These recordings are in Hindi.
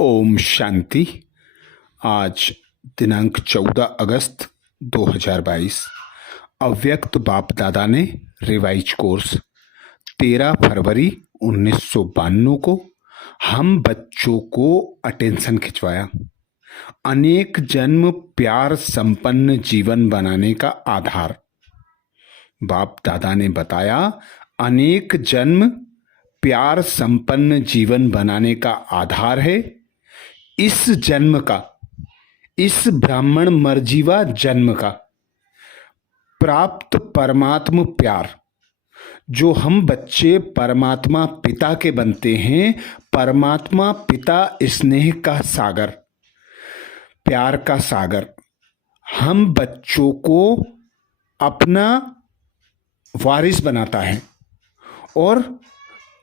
ओम शांति। आज दिनांक 14 अगस्त 2022। अव्यक्त बाप दादा ने रिवाइज कोर्स 13 फरवरी 1992 को हम बच्चों को अटेंशन खिंचवाया। अनेक जन्म प्यार संपन्न जीवन बनाने का आधार। बाप दादा ने बताया, अनेक जन्म प्यार संपन्न जीवन बनाने का आधार है इस जन्म का, इस ब्राह्मण मर्जीवा जन्म का प्राप्त परमात्म प्यार। जो हम बच्चे परमात्मा पिता के बनते हैं, परमात्मा पिता स्नेह का सागर, प्यार का सागर हम बच्चों को अपना वारिस बनाता है और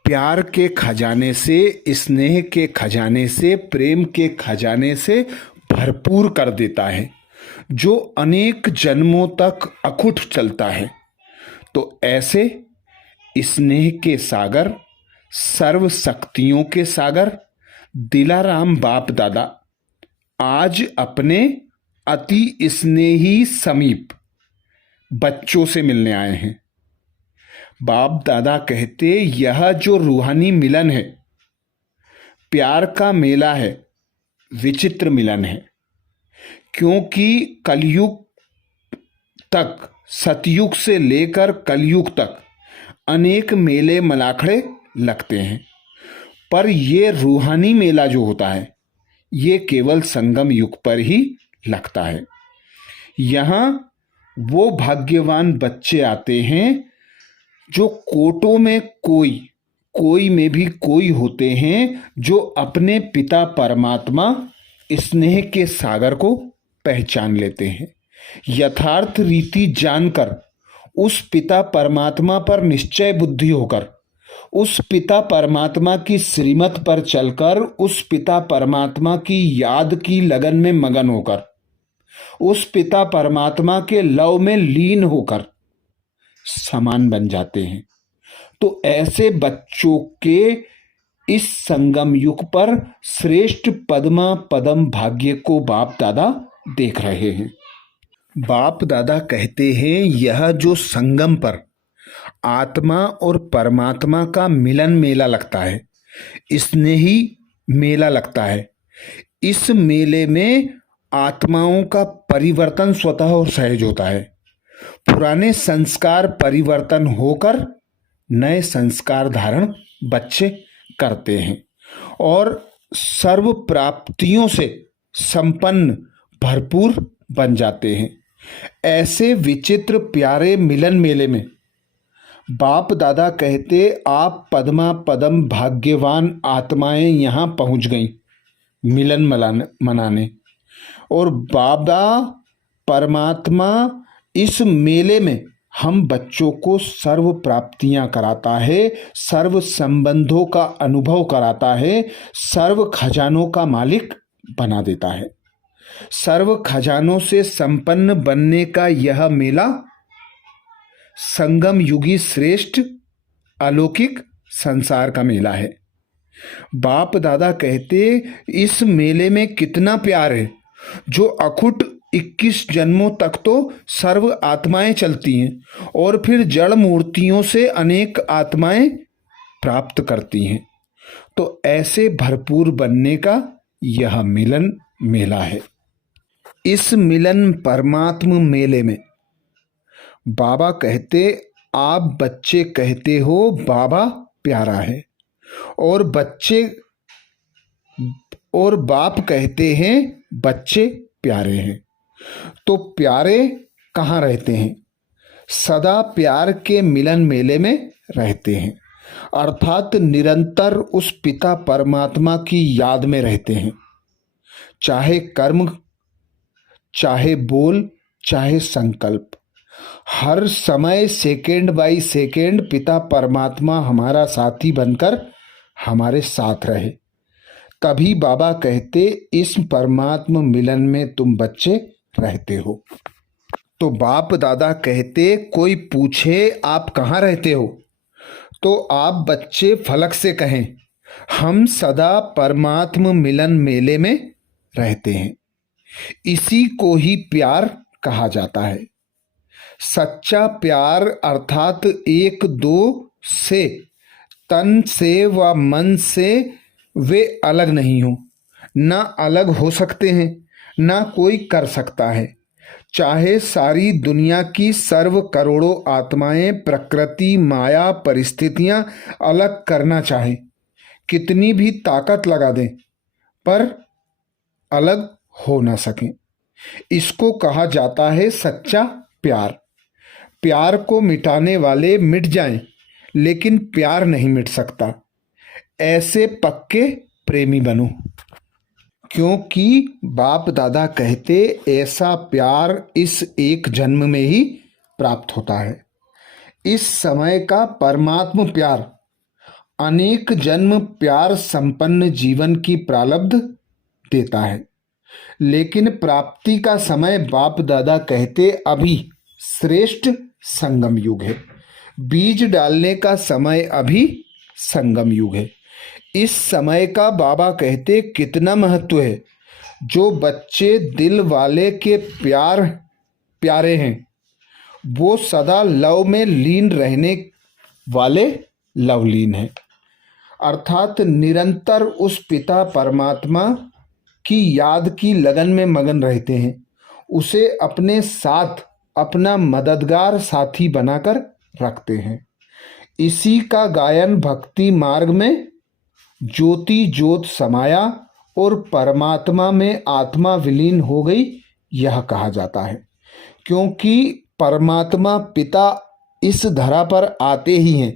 प्यार के खजाने से, स्नेह के खजाने से, प्रेम के खजाने से भरपूर कर देता है, जो अनेक जन्मों तक अखुट चलता है। तो ऐसे स्नेह के सागर, सर्व शक्तियों के सागर दिलाराम बाप दादा आज अपने अति स्नेही समीप बच्चों से मिलने आए हैं। बाप दादा कहते, यह जो रूहानी मिलन है, प्यार का मेला है, विचित्र मिलन है। क्योंकि कलयुग तक, सतयुग से लेकर कलयुग तक अनेक मेले मलाखड़े लगते हैं, पर ये रूहानी मेला जो होता है, ये केवल संगम युग पर ही लगता है। यहाँ वो भाग्यवान बच्चे आते हैं जो कोटों में कोई में भी कोई होते हैं, जो अपने पिता परमात्मा स्नेह के सागर को पहचान लेते हैं। यथार्थ रीति जानकर, उस पिता परमात्मा पर निश्चय बुद्धि होकर, उस पिता परमात्मा की श्रीमत पर चलकर, उस पिता परमात्मा की याद की लगन में मगन होकर, उस पिता परमात्मा के लव में लीन होकर समान बन जाते हैं। तो ऐसे बच्चों के इस संगम युग पर श्रेष्ठ पद्मा पदम भाग्य को बाप दादा देख रहे हैं। बाप दादा कहते हैं, यह जो संगम पर आत्मा और परमात्मा का मिलन मेला लगता है, स्नेही मेला लगता है, इस मेले में आत्माओं का परिवर्तन स्वतः और सहज होता है। पुराने संस्कार परिवर्तन होकर नए संस्कार धारण बच्चे करते हैं और सर्व प्राप्तियों से संपन्न भरपूर बन जाते हैं। ऐसे विचित्र प्यारे मिलन मेले में बाप दादा कहते, आप पद्मा पदम भाग्यवान आत्माएं यहाँ पहुँच गईं मिलन मनाने, और बाबा परमात्मा इस मेले में हम बच्चों को सर्व प्राप्तियां कराता है, सर्व संबंधों का अनुभव कराता है, सर्व खजानों का मालिक बना देता है। सर्व खजानों से संपन्न बनने का यह मेला संगम युगी श्रेष्ठ अलौकिक संसार का मेला है। बाप दादा कहते, इस मेले में कितना प्यार है, जो अखुट 21 जन्मों तक तो सर्व आत्माएं चलती हैं और फिर जड़ मूर्तियों से अनेक आत्माएं प्राप्त करती हैं। तो ऐसे भरपूर बनने का यह मिलन मेला है। इस मिलन परमात्म मेले में बाबा कहते, आप बच्चे कहते हो बाबा प्यारा है, और बाप कहते हैं बच्चे प्यारे हैं। तो प्यारे कहाँ रहते हैं? सदा प्यार के मिलन मेले में रहते हैं, अर्थात निरंतर उस पिता परमात्मा की याद में रहते हैं। चाहे कर्म, चाहे बोल, चाहे संकल्प, हर समय सेकेंड बाई सेकेंड पिता परमात्मा हमारा साथी बनकर हमारे साथ रहे। तभी बाबा कहते, इस परमात्मा मिलन में तुम बच्चे रहते हो। तो बाप दादा कहते, कोई पूछे आप कहाँ रहते हो, तो आप बच्चे फलक से कहें, हम सदा परमात्म मिलन मेले में रहते हैं। इसी को ही प्यार कहा जाता है। सच्चा प्यार अर्थात एक दो से, तन से व मन से वे अलग नहीं हो, ना अलग हो सकते हैं, ना कोई कर सकता है। चाहे सारी दुनिया की सर्व करोड़ों आत्माएं, प्रकृति, माया, परिस्थितियां अलग करना चाहे, कितनी भी ताकत लगा दें, पर अलग हो ना सकें। इसको कहा जाता है सच्चा प्यार। प्यार को मिटाने वाले मिट जाएं, लेकिन प्यार नहीं मिट सकता। ऐसे पक्के प्रेमी बनो, क्योंकि बाप दादा कहते ऐसा प्यार इस एक जन्म में ही प्राप्त होता है। इस समय का परमात्म प्यार अनेक जन्म प्यार संपन्न जीवन की प्रारब्ध देता है, लेकिन प्राप्ति का समय बाप दादा कहते अभी श्रेष्ठ संगम युग है। बीज डालने का समय अभी संगम युग है। इस समय का बाबा कहते कितना महत्व है। जो बच्चे दिल वाले के प्यारे हैं, वो सदा लव में लीन रहने वाले लवलीन हैं, अर्थात निरंतर उस पिता परमात्मा की याद की लगन में मगन रहते हैं। उसे अपने साथ अपना मददगार साथी बनाकर रखते हैं। इसी का गायन भक्ति मार्ग में ज्योति ज्योत समाया और परमात्मा में आत्मा विलीन हो गई, यह कहा जाता है। क्योंकि परमात्मा पिता इस धरा पर आते ही हैं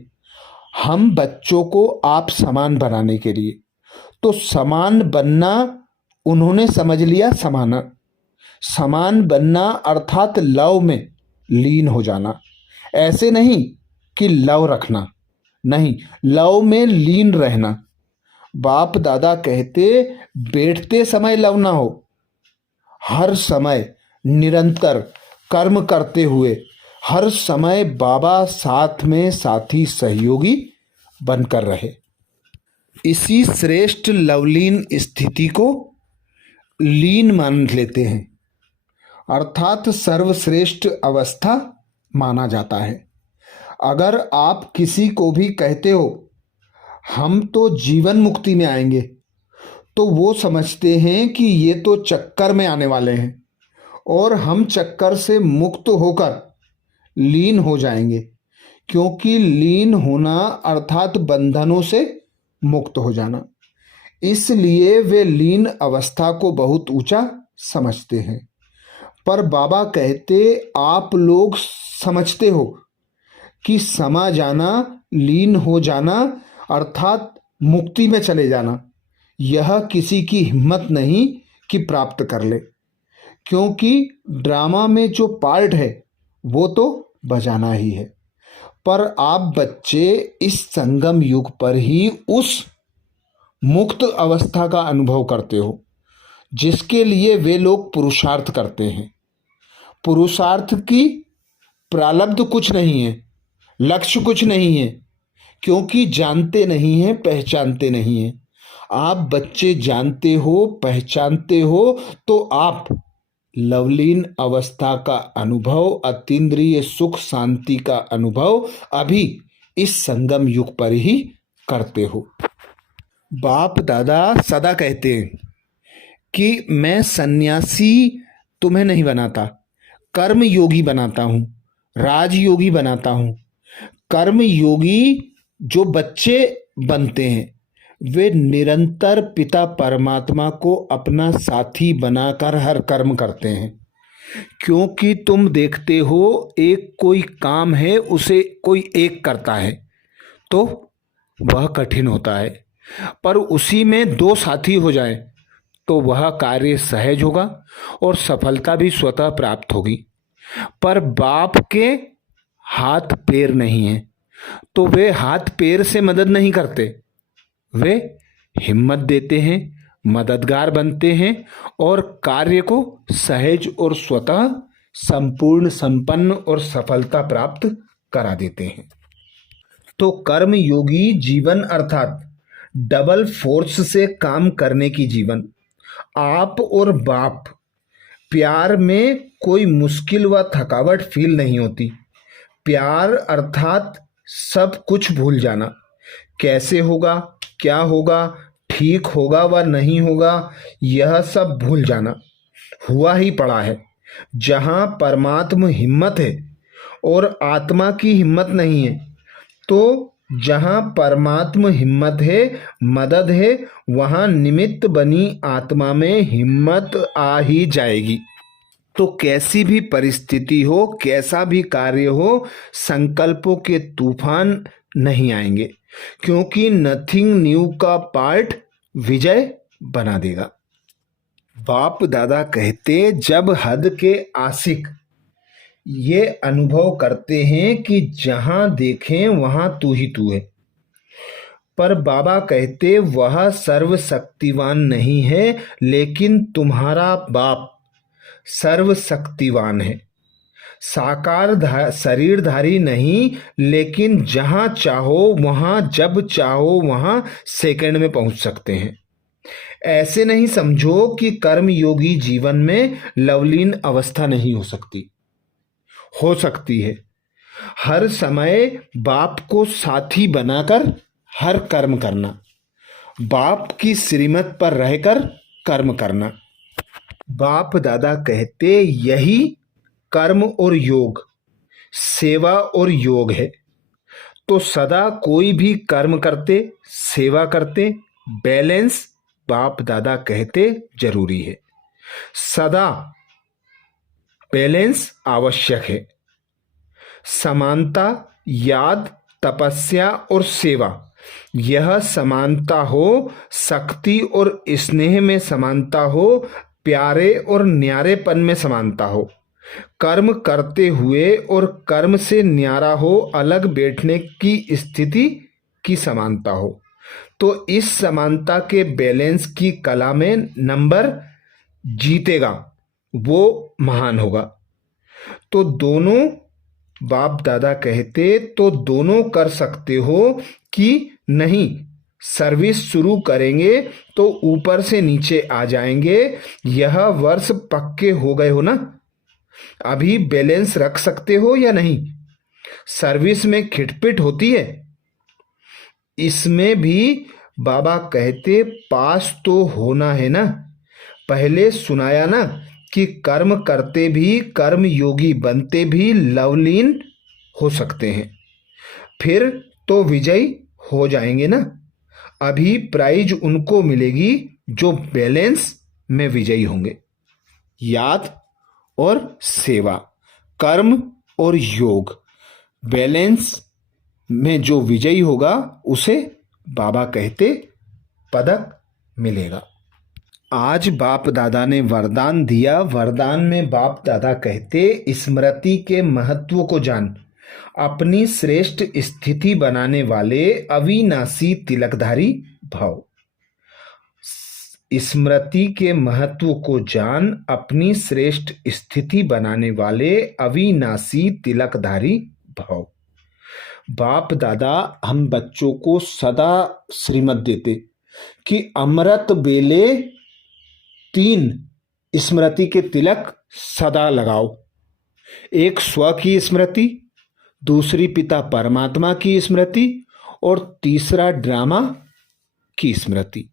हम बच्चों को आप समान बनाने के लिए। तो समान बनना उन्होंने समझ लिया, समान बनना अर्थात लव में लीन हो जाना। ऐसे नहीं कि लव रखना, नहीं, लव में लीन रहना। बाप दादा कहते बैठते समय लव ना हो, हर समय निरंतर कर्म करते हुए हर समय बाबा साथ में साथी सहयोगी बनकर रहे। इसी श्रेष्ठ लवलीन स्थिति को लीन मान लेते हैं, अर्थात सर्वश्रेष्ठ अवस्था माना जाता है। अगर आप किसी को भी कहते हो हम तो जीवन मुक्ति में आएंगे, तो वो समझते हैं कि ये तो चक्कर में आने वाले हैं और हम चक्कर से मुक्त होकर लीन हो जाएंगे। क्योंकि लीन होना अर्थात बंधनों से मुक्त हो जाना, इसलिए वे लीन अवस्था को बहुत ऊंचा समझते हैं। पर बाबा कहते आप लोग समझते हो कि समा जाना, लीन हो जाना अर्थात मुक्ति में चले जाना, यह किसी की हिम्मत नहीं कि प्राप्त कर ले। क्योंकि ड्रामा में जो पार्ट है वो तो बजाना ही है। पर आप बच्चे इस संगम युग पर ही उस मुक्त अवस्था का अनुभव करते हो जिसके लिए वे लोग पुरुषार्थ करते हैं। पुरुषार्थ की प्रारब्ध कुछ नहीं है, लक्ष्य कुछ नहीं है, क्योंकि जानते नहीं हैं, पहचानते नहीं हैं। आप बच्चे जानते हो, पहचानते हो, तो आप लवलीन अवस्था का अनुभव, अतीन्द्रिय सुख शांति का अनुभव अभी इस संगम युग पर ही करते हो। बाप दादा सदा कहते हैं कि मैं सन्यासी तुम्हें नहीं बनाता, कर्म योगी बनाता हूँ, राजयोगी बनाता हूँ। कर्म योगी जो बच्चे बनते हैं वे निरंतर पिता परमात्मा को अपना साथी बनाकर हर कर्म करते हैं। क्योंकि तुम देखते हो एक कोई काम है उसे कोई एक करता है तो वह कठिन होता है, पर उसी में दो साथी हो जाएं तो वह कार्य सहज होगा और सफलता भी स्वतः प्राप्त होगी। पर बाप के हाथ पैर नहीं है तो वे हाथ पैर से मदद नहीं करते, वे हिम्मत देते हैं, मददगार बनते हैं और कार्य को सहज और स्वतः संपूर्ण, संपन्न और सफलता प्राप्त करा देते हैं। तो कर्म योगी जीवन अर्थात डबल फोर्स से काम करने की जीवन। आप और बाप, प्यार में कोई मुश्किल व थकावट फील नहीं होती। प्यार अर्थात सब कुछ भूल जाना। कैसे होगा, क्या होगा, ठीक होगा व नहीं होगा, यह सब भूल जाना। हुआ ही पड़ा है। जहाँ परमात्मा हिम्मत है और आत्मा की हिम्मत नहीं है, तो जहाँ परमात्मा हिम्मत है, मदद है, वहाँ निमित्त बनी आत्मा में हिम्मत आ ही जाएगी। तो कैसी भी परिस्थिति हो, कैसा भी कार्य हो, संकल्पों के तूफान नहीं आएंगे, क्योंकि नथिंग न्यू का पार्ट विजय बना देगा। बाप दादा कहते, जब हद के आशिक ये अनुभव करते हैं कि जहां देखें वहां तू ही तू है, पर बाबा कहते वह सर्वशक्तिवान नहीं है, लेकिन तुम्हारा बाप सर्वशक्तिवान है। साकार शरीरधारी नहीं, लेकिन जहां चाहो वहां, जब चाहो वहां सेकंड में पहुंच सकते हैं। ऐसे नहीं समझो कि कर्म योगी जीवन में लवलीन अवस्था नहीं हो सकती। हो सकती है। हर समय बाप को साथी बनाकर हर कर्म करना, बाप की श्रीमत पर रहकर कर्म करना। बाप दादा कहते यही कर्म और योग, सेवा और योग है। तो सदा कोई भी कर्म करते, सेवा करते, बैलेंस बाप दादा कहते जरूरी है। सदा बैलेंस आवश्यक है। समानता, याद, तपस्या और सेवा, यह समानता हो, शक्ति और स्नेह में समानता हो, प्यारे और न्यारेपन में समानता हो, कर्म करते हुए और कर्म से न्यारा हो, अलग बैठने की स्थिति की समानता हो। तो इस समानता के बैलेंस की कला में नंबर जीतेगा, वो महान होगा। तो दोनों बाप दादा कहते, तो दोनों कर सकते हो कि नहीं, सर्विस शुरू करेंगे तो ऊपर से नीचे आ जाएंगे। यह वर्ष पक्के हो गए हो ना, अभी बैलेंस रख सकते हो या नहीं? सर्विस में खिटपिट होती है, इसमें भी बाबा कहते पास तो होना है ना। पहले सुनाया ना कि कर्म करते भी, कर्म योगी बनते भी लवलीन हो सकते हैं, फिर तो विजयी हो जाएंगे ना। अभी प्राइज उनको मिलेगी जो बैलेंस में विजयी होंगे। याद और सेवा, कर्म और योग, बैलेंस में जो विजयी होगा उसे बाबा कहते पदक मिलेगा। आज बाप दादा ने वरदान दिया। वरदान में बाप दादा कहते स्मृति के महत्व को जान, अपनी श्रेष्ठ स्थिति बनाने वाले अविनाशी तिलकधारी भाव। स्मृति के महत्व को जान, अपनी श्रेष्ठ स्थिति बनाने वाले अविनाशी तिलकधारी भाव। बाप दादा हम बच्चों को सदा श्रीमत देते कि अमृत बेले 3 स्मृति के तिलक सदा लगाओ। एक स्व की स्मृति, दूसरी पिता परमात्मा की स्मृति और तीसरा ड्रामा की स्मृति।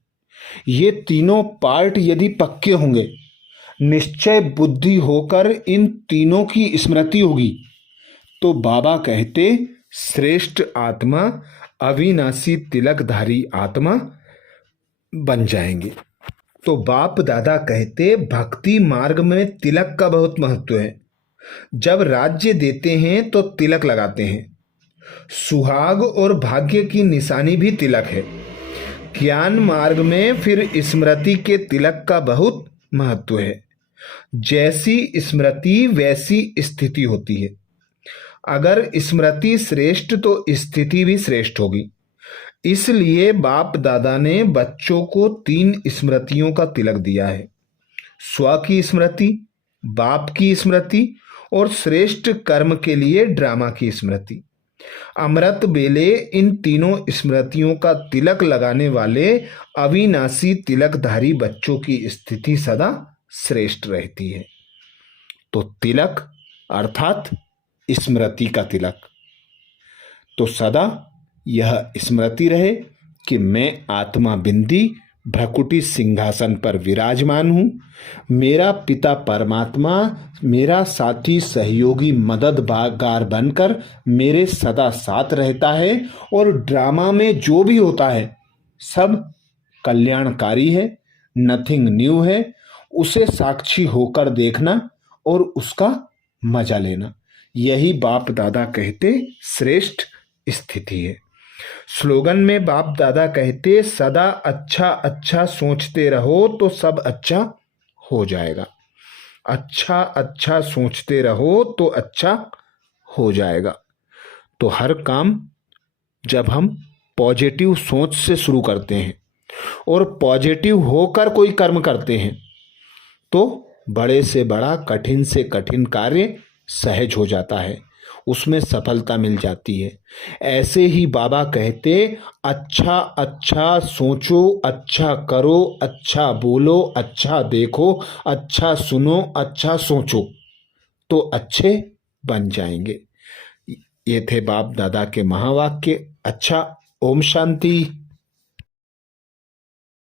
ये तीनों पार्ट यदि पक्के होंगे, निश्चय बुद्धि होकर इन तीनों की स्मृति होगी, तो बाबा कहते श्रेष्ठ आत्मा, अविनाशी तिलकधारी आत्मा बन जाएंगे। तो बाप दादा कहते भक्ति मार्ग में तिलक का बहुत महत्व है। जब राज्य देते हैं तो तिलक लगाते हैं। सुहाग और भाग्य की निशानी भी तिलक है। ज्ञान मार्ग में फिर स्मृति के तिलक का बहुत महत्व है। जैसी स्मृति वैसी स्थिति होती है। अगर स्मृति श्रेष्ठ तो स्थिति भी श्रेष्ठ होगी। इसलिए बाप दादा ने बच्चों को 3 स्मृतियों का तिलक दिया है। स्व की स्मृति, बाप की स्मृति और श्रेष्ठ कर्म के लिए ड्रामा की स्मृति। अमृत बेले इन तीनों स्मृतियों का तिलक लगाने वाले अविनाशी तिलकधारी बच्चों की स्थिति सदा श्रेष्ठ रहती है। तो तिलक अर्थात स्मृति का तिलक, तो सदा यह स्मृति रहे कि मैं आत्मा बिंदी भ्रकुटी सिंहासन पर विराजमान हूँ। मेरा पिता परमात्मा मेरा साथी सहयोगी मददगार बनकर मेरे सदा साथ रहता है और ड्रामा में जो भी होता है सब कल्याणकारी है, नथिंग न्यू है। उसे साक्षी होकर देखना और उसका मजा लेना, यही बाप दादा कहते श्रेष्ठ स्थिति है। स्लोगन में बाप दादा कहते सदा अच्छा अच्छा सोचते रहो तो सब अच्छा हो जाएगा। अच्छा अच्छा सोचते रहो तो अच्छा हो जाएगा। तो हर काम जब हम पॉजिटिव सोच से शुरू करते हैं और पॉजिटिव होकर कोई कर्म करते हैं तो बड़े से बड़ा कठिन से कठिन कार्य सहज हो जाता है, उसमें सफलता मिल जाती है। ऐसे ही बाबा कहते अच्छा अच्छा सोचो, अच्छा करो, अच्छा बोलो, अच्छा देखो, अच्छा सुनो, अच्छा सोचो तो अच्छे बन जाएंगे। ये थे बाप दादा के महावाक्य। अच्छा, ओम शांति।